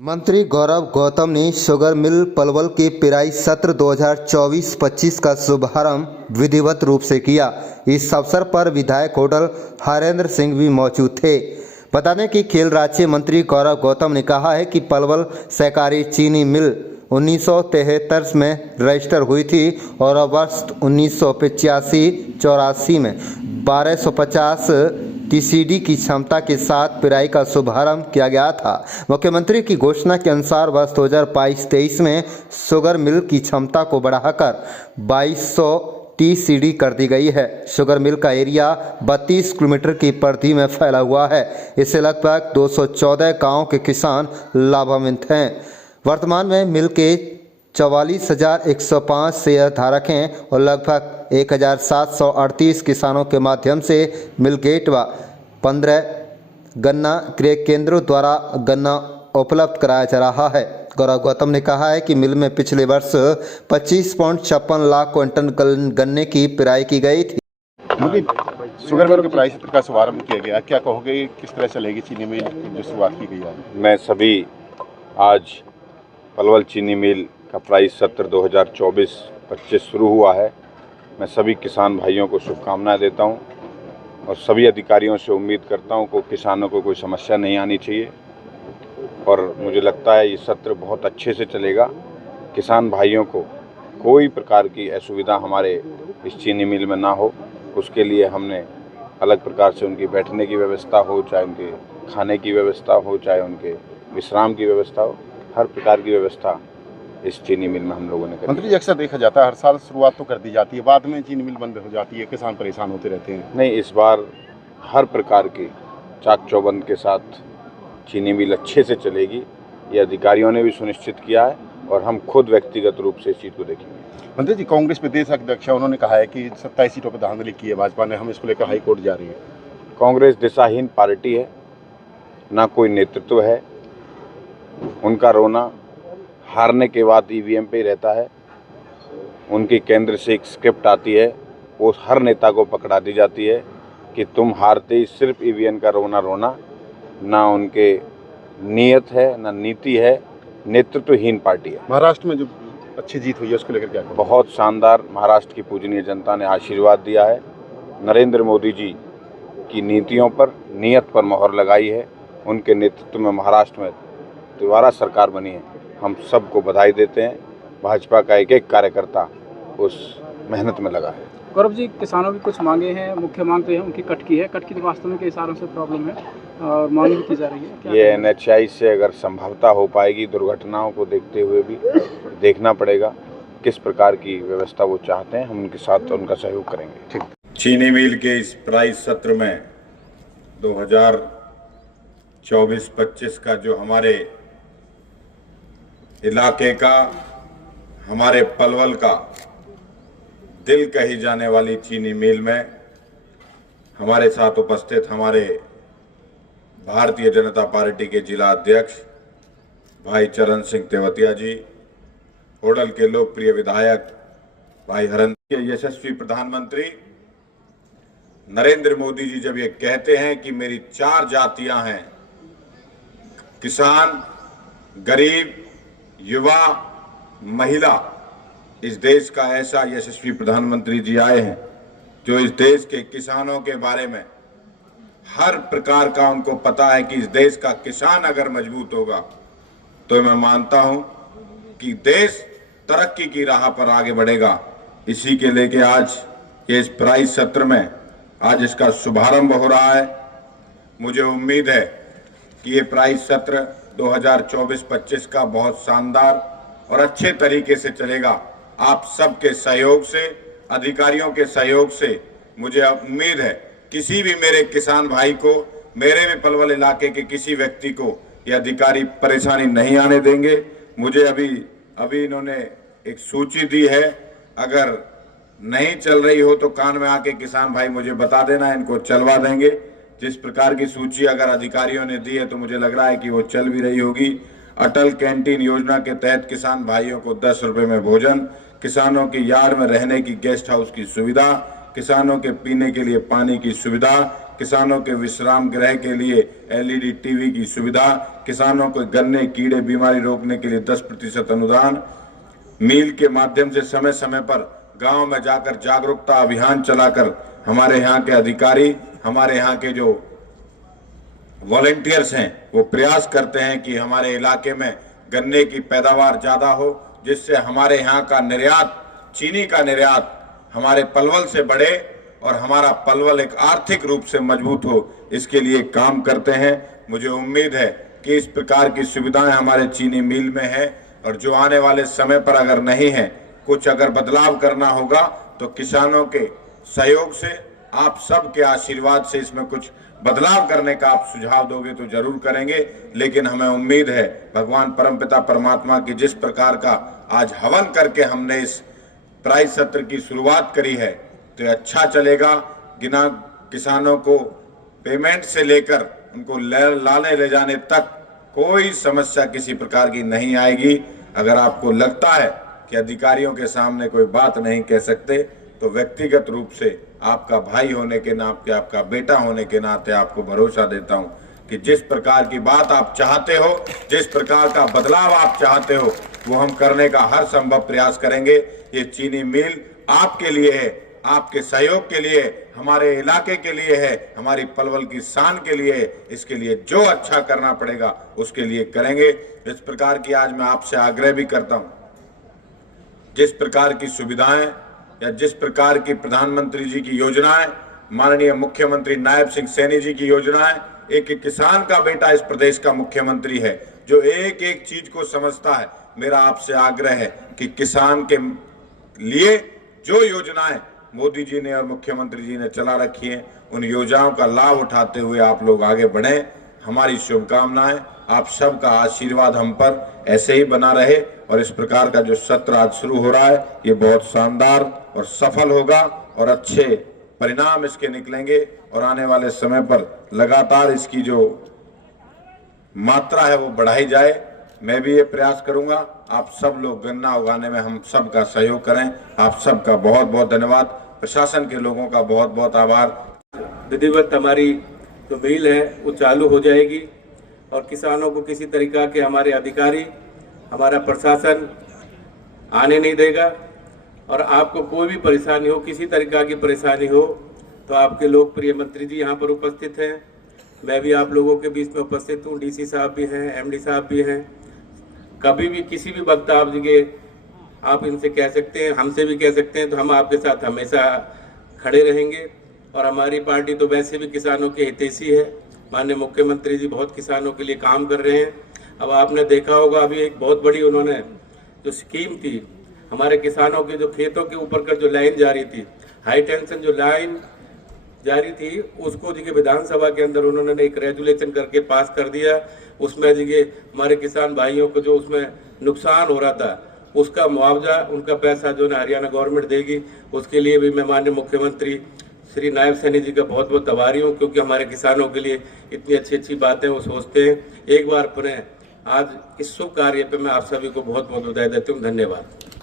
मंत्री गौरव गौतम ने sugar mill Palwal के पेराई सत्र 2024-25 का शुभारंभ विधिवत रूप से किया। इस अवसर पर विधायक होडल हरेंद्र सिंह भी मौजूद थे। बता दें कि खेल राज्य मंत्री गौरव गौतम ने कहा है कि पलवल सहकारी चीनी मिल 1973 में रजिस्टर हुई थी और वर्ष 1985-84 में 1250 टीसीडी की क्षमता के साथ पेराई का शुभारंभ किया गया था। मुख्यमंत्री की घोषणा के अनुसार वर्ष 2022-23 में शुगर मिल की क्षमता को बढ़ाकर 2200 टीसीडी कर दी गई है। शुगर मिल का एरिया 32 किलोमीटर की परिधि में फैला हुआ है। इससे लगभग 214 गाँव के किसान लाभान्वित हैं। वर्तमान में मिल के 44,105 शेयर धारक हैं और लगभग 1,738 किसानों के माध्यम से मिल गेट व 15 गन्ना क्रय केंद्रों द्वारा गन्ना उपलब्ध कराया जा रहा है। गौरव गौतम ने कहा है कि मिल में पिछले वर्ष 25.56 लाख क्विंटल गन्ने की पेराई की गई थी। शुगर मिल के पेराई सत्र का शुभारंभ किया गया, क्या कहोगे किस तरह चलेगी चीनी मिल जो शुरुआत की गई है? मैं सभी आज पलवल चीनी मिल का प्राइस सत्र 2024-25 शुरू हुआ है। मैं सभी किसान भाइयों को शुभकामनाएं देता हूं और सभी अधिकारियों से उम्मीद करता हूं कि किसानों को कोई समस्या नहीं आनी चाहिए और मुझे लगता है ये सत्र बहुत अच्छे से चलेगा। किसान भाइयों को कोई प्रकार की असुविधा हमारे इस चीनी मिल में ना हो, उसके लिए हमने अलग प्रकार से उनकी बैठने की व्यवस्था हो, चाहे उनके खाने की व्यवस्था हो, चाहे उनके विश्राम की व्यवस्था हो, हर प्रकार की व्यवस्था इस चीनी मिल में हम लोगों ने करी। मंत्री जी, अक्सर देखा जाता है हर साल शुरुआत तो कर दी जाती है, बाद में चीनी मिल बंद हो जाती है, किसान परेशान होते रहते हैं। नहीं, इस बार हर प्रकार की चाक चौबंद के साथ चीनी मिल अच्छे से चलेगी, ये अधिकारियों ने भी सुनिश्चित किया है और हम खुद व्यक्तिगत रूप से इस चीज़ को देखेंगे। मंत्री जी, कांग्रेस प्रदेश अध्यक्ष उन्होंने कहा है कि 27 सीटों पर धांधली की है भाजपा ने, हम इसको लेकर हाई कोर्ट जा रही है। कांग्रेस दिशाहीन पार्टी है, ना कोई नेतृत्व है। उनका रोना हारने के बाद ईवीएम पे ही रहता है। उनकी केंद्र से एक स्क्रिप्ट आती है, वो हर नेता को पकड़ा दी जाती है कि तुम हारते ही सिर्फ ईवीएम का रोना रोना। ना उनके नीयत है, ना नीति है, नेतृत्वहीन पार्टी है। महाराष्ट्र में जो अच्छी जीत हुई है उसको लेकर क्या कहोगे? बहुत शानदार महाराष्ट्र की पूजनीय जनता ने आशीर्वाद दिया है। नरेंद्र मोदी जी की नीतियों पर, नीयत पर मोहर लगाई है। उनके नेतृत्व में महाराष्ट्र में दोबारा सरकार बनी है। हम सबको बधाई देते हैं। भाजपा का एक एक कार्यकर्ता उस मेहनत में लगा है। गौरव जी, किसानों की कुछ मांगे हैं, मुख्य मांग तो है उनकी कट की है। कट की वास्तव में कई सालों से प्रॉब्लम है और मांग भी की जा रही है। ये NHI से अगर संभवता हो पाएगी, दुर्घटनाओं को देखते हुए भी देखना पड़ेगा किस प्रकार की व्यवस्था वो चाहते हैं। हम उनके साथ उनका सहयोग करेंगे। ठीक। चीनी मिल के इस प्राइस सत्र में 2024-25 का जो हमारे इलाके का, हमारे पलवल का दिल कही जाने वाली चीनी मिल में हमारे साथ उपस्थित हमारे भारतीय जनता पार्टी के जिला अध्यक्ष भाई चरण सिंह तेवतिया जी, होडल के लोकप्रिय विधायक भाई हरेंद्र, यशस्वी प्रधानमंत्री नरेंद्र मोदी जी जब ये कहते हैं कि मेरी 4 जातियां हैं, किसान, गरीब, युवा, महिला, इस देश का ऐसा यशस्वी प्रधानमंत्री जी आए हैं जो इस देश के किसानों के बारे में हर प्रकार का उनको पता है कि इस देश का किसान अगर मजबूत होगा तो मैं मानता हूं कि देश तरक्की की राह पर आगे बढ़ेगा। इसी के लेके आज ये इस प्राइस सत्र में आज इसका शुभारंभ हो रहा है। मुझे उम्मीद है कि ये प्राइस सत्र 2024-25 का बहुत शानदार और अच्छे तरीके से चलेगा। आप सबके सहयोग से, अधिकारियों के सहयोग से मुझे उम्मीद है किसी भी मेरे किसान भाई को, मेरे भी पलवल इलाके के किसी व्यक्ति को ये अधिकारी परेशानी नहीं आने देंगे। मुझे अभी इन्होंने एक सूची दी है, अगर नहीं चल रही हो तो कान में आके किसान भाई मुझे बता देना, इनको चलवा देंगे। जिस प्रकार की सूची अगर अधिकारियों ने दी है तो मुझे लग रहा है कि वो चल भी रही होगी। अटल कैंटीन योजना के तहत किसान भाइयों को 10 रुपए में भोजन, किसानों की यार्ड में रहने की गेस्ट हाउस की सुविधा, किसानों के पीने के लिए पानी की सुविधा, किसानों के विश्राम गृह के लिए LED टीवी की सुविधा, किसानों को गन्ने कीड़े बीमारी रोकने के लिए 10% अनुदान, मील के माध्यम से समय समय पर गांव में जाकर जागरूकता अभियान चलाकर हमारे यहाँ के अधिकारी, हमारे यहाँ के जो वॉलंटियर्स हैं वो प्रयास करते हैं कि हमारे इलाके में गन्ने की पैदावार ज़्यादा हो, जिससे हमारे यहाँ का निर्यात, चीनी का निर्यात हमारे पलवल से बढ़े और हमारा पलवल एक आर्थिक रूप से मजबूत हो, इसके लिए काम करते हैं। मुझे उम्मीद है कि इस प्रकार की सुविधाएं हमारे चीनी मिल में है और जो आने वाले समय पर अगर नहीं है, कुछ अगर बदलाव करना होगा तो किसानों के सहयोग से, आप सब के आशीर्वाद से इसमें कुछ बदलाव करने का आप सुझाव दोगे तो जरूर करेंगे। लेकिन हमें उम्मीद है भगवान परमपिता परमात्मा की जिस प्रकार का आज हवन करके हमने इस प्राइस सत्र की शुरुआत करी है तो अच्छा चलेगा। गिना किसानों को पेमेंट से लेकर उनको लाने ले जाने तक कोई समस्या किसी प्रकार की नहीं आएगी। अगर आपको लगता है कि अधिकारियों के सामने कोई बात नहीं कह सकते तो व्यक्तिगत रूप से आपका भाई होने के नाते, आपका बेटा होने के नाते आपको भरोसा देता हूं कि जिस प्रकार की बात आप चाहते हो, जिस प्रकार का बदलाव आप चाहते हो, वो हम करने का हर संभव प्रयास करेंगे। ये चीनी मिल आपके लिए है, आपके सहयोग के लिए, हमारे इलाके के लिए है, हमारी पलवल की शान के लिए है। इसके लिए जो अच्छा करना पड़ेगा उसके लिए करेंगे। इस प्रकार की आज मैं आपसे आग्रह भी करता हूं, जिस प्रकार की सुविधाएं या जिस प्रकार की प्रधानमंत्री जी की योजनाएं, माननीय मुख्यमंत्री नायब सिंह सैनी जी की योजनाएं, एक किसान का बेटा इस प्रदेश का मुख्यमंत्री है जो एक एक चीज को समझता है। मेरा आपसे आग्रह है कि किसान के लिए जो योजनाएं मोदी जी ने और मुख्यमंत्री जी ने चला रखी हैं, उन योजनाओं का लाभ उठाते हुए आप लोग आगे बढ़ें। हमारी शुभकामनाएं, आप सबका आशीर्वाद हम पर ऐसे ही बना रहे और इस प्रकार का जो सत्र आज शुरू हो रहा है ये बहुत शानदार और सफल होगा और अच्छे परिणाम इसके निकलेंगे और आने वाले समय पर लगातार इसकी जो मात्रा है वो बढ़ाई जाए। मैं भी ये प्रयास करूंगा, आप सब लोग गन्ना उगाने में हम सब का सहयोग करें। आप सबका बहुत बहुत धन्यवाद, प्रशासन के लोगों का बहुत बहुत आभार। विधिवत हमारी जो मिल है वो चालू हो जाएगी और किसानों को किसी तरीका के हमारे अधिकारी, हमारा प्रशासन आने नहीं देगा। और आपको कोई भी परेशानी हो, किसी तरीका की परेशानी हो तो आपके लोकप्रिय मंत्री जी यहाँ पर उपस्थित हैं, मैं भी आप लोगों के बीच में उपस्थित हूँ, DC साहब भी हैं, MD साहब भी हैं। कभी भी किसी भी वक्त आप इनसे कह सकते हैं, हमसे भी कह सकते हैं, तो हम आपके साथ हमेशा खड़े रहेंगे। और हमारी पार्टी तो वैसे भी किसानों के हितैषी है, माननीय मुख्यमंत्री जी बहुत किसानों के लिए काम कर रहे हैं। अब आपने देखा होगा अभी एक बहुत बड़ी उन्होंने जो स्कीम थी, हमारे किसानों के जो खेतों के ऊपर का जो लाइन जारी थी, हाई टेंशन जो लाइन जारी थी, उसको जी विधानसभा के अंदर उन्होंने एक रेजुलेशन करके पास कर दिया। उसमें जी हमारे किसान भाइयों को जो उसमें नुकसान हो रहा था उसका मुआवजा, उनका पैसा जो है हरियाणा गवर्नमेंट देगी। उसके लिए भी मैं माननीय मुख्यमंत्री श्री नायब सैनी जी का बहुत बहुत आभारी हूँ, क्योंकि हमारे किसानों के लिए इतनी अच्छी अच्छी बातें वो सोचते हैं। एक बार पुनः आज इस शुभ कार्य पे मैं आप सभी को बहुत बहुत बधाई देता हूँ। धन्यवाद।